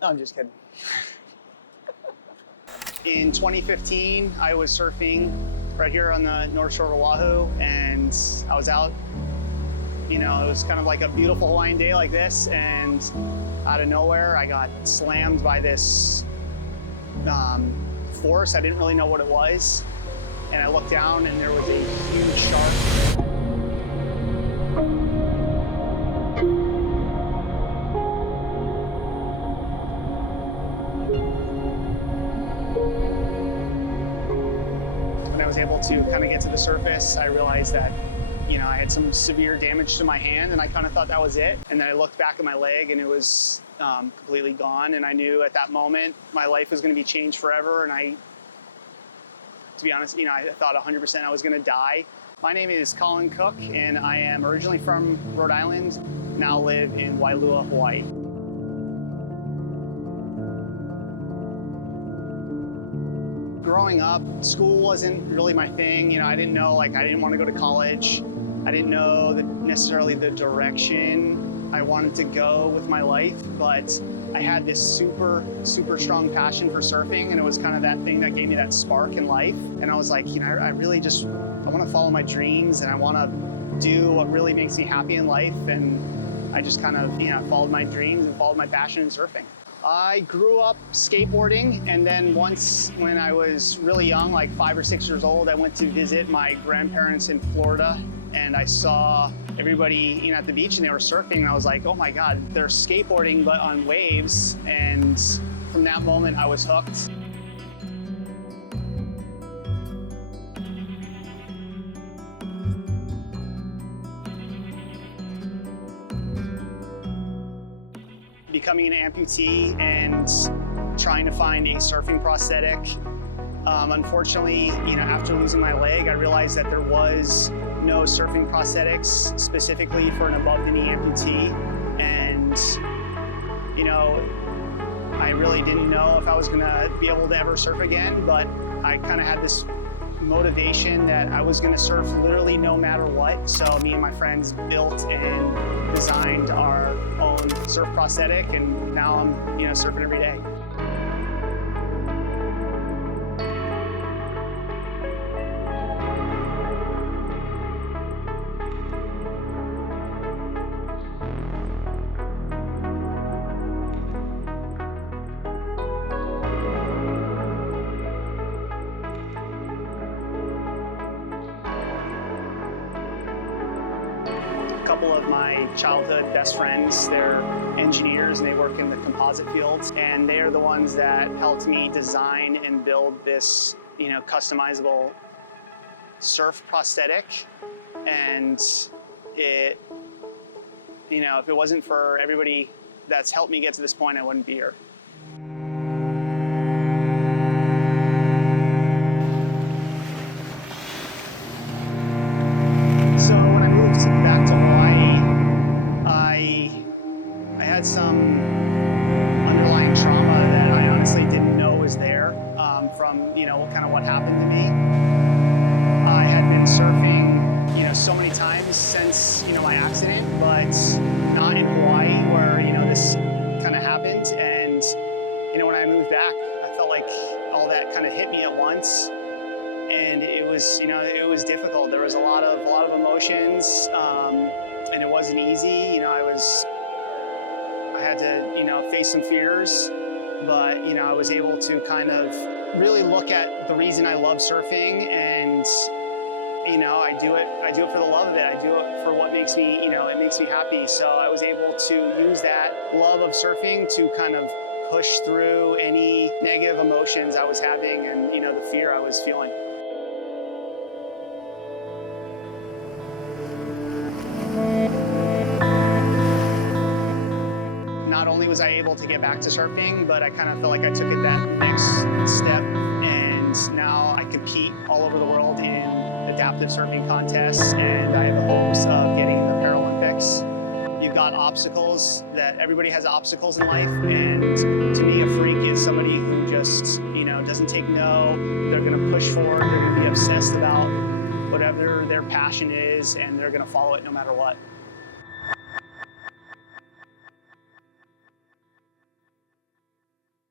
No, I'm just kidding. In 2015, I was surfing right here on the North Shore of Oahu, and I was out, you know, it was kind of like a beautiful Hawaiian day like this, and out of nowhere, I got slammed by this force. I didn't really know what it was, and I looked down, and there was a huge shark. When I was able to kind of get to the surface, I realized that, you know, I had some severe damage to my hand, and I kind of thought that was it. And then I looked back at my leg, and it was completely gone. And I knew at that moment my life was going to be changed forever. And to be honest, you know, I thought 100% I was going to die. My name is Colin Cook, and I am originally from Rhode Island, now live in Wailua, Hawaii. Growing up, school wasn't really my thing. You know, I didn't know, like, I didn't want to go to college. I didn't know necessarily the direction I wanted to go with my life, but I had this super, super strong passion for surfing, and it was kind of that thing that gave me that spark in life. And I was like, you know, I want to follow my dreams, and I want to do what really makes me happy in life. And I just kind of, you know, followed my dreams and followed my passion in surfing. I grew up skateboarding, and then once when I was really young, like 5 or 6 years old, I went to visit my grandparents in Florida, and I saw everybody, you know, at the beach, and they were surfing, and I was like, oh my God, they're skateboarding but on waves. And from that moment, I was hooked. Becoming an amputee and trying to find a surfing prosthetic. Unfortunately, you know, after losing my leg, I realized that there was no surfing prosthetics specifically for an above-the-knee amputee. And, you know, I really didn't know if I was gonna be able to ever surf again, but I kind of had this motivation that I was going to surf literally no matter what. So me and my friends built and designed our own surf prosthetic, and now I'm, you know, surfing every day. A couple of my childhood best friends, they're engineers and they work in the composite fields, and they are the ones that helped me design and build this, you know, customizable surf prosthetic. And it, you know, if it wasn't for everybody that's helped me get to this point, I wouldn't be here. So when I moved back to Hawaii, I had some underlying trauma that I honestly didn't know was there from, you know, what happened to me. I had been surfing, you know, so many times since, you know, my accident, but not in Hawaii where, you know, this kind of happened. And, you know, when I moved back, I felt like all that kind of hit me at once. And it was, you know, it was difficult. There was a lot of emotions, and it wasn't easy. You know, I had to, you know, face some fears, but, you know, I was able to kind of really look at the reason I love surfing, and, you know, I do it for the love of it. I do it for what makes me, you know, it makes me happy. So I was able to use that love of surfing to kind of push through any negative emotions I was having and, you know, the fear I was feeling. Not only was I able to get back to surfing, but I kind of felt like I took it that next step, and now I compete all over the world in adaptive surfing contests, and I have the hopes of getting in the Paralympics. You've got obstacles, that everybody has obstacles in life, and to me a freak is somebody who just, you know, doesn't take no. They're going to push forward, they're going to be obsessed about whatever their passion is, and they're going to follow it no matter what.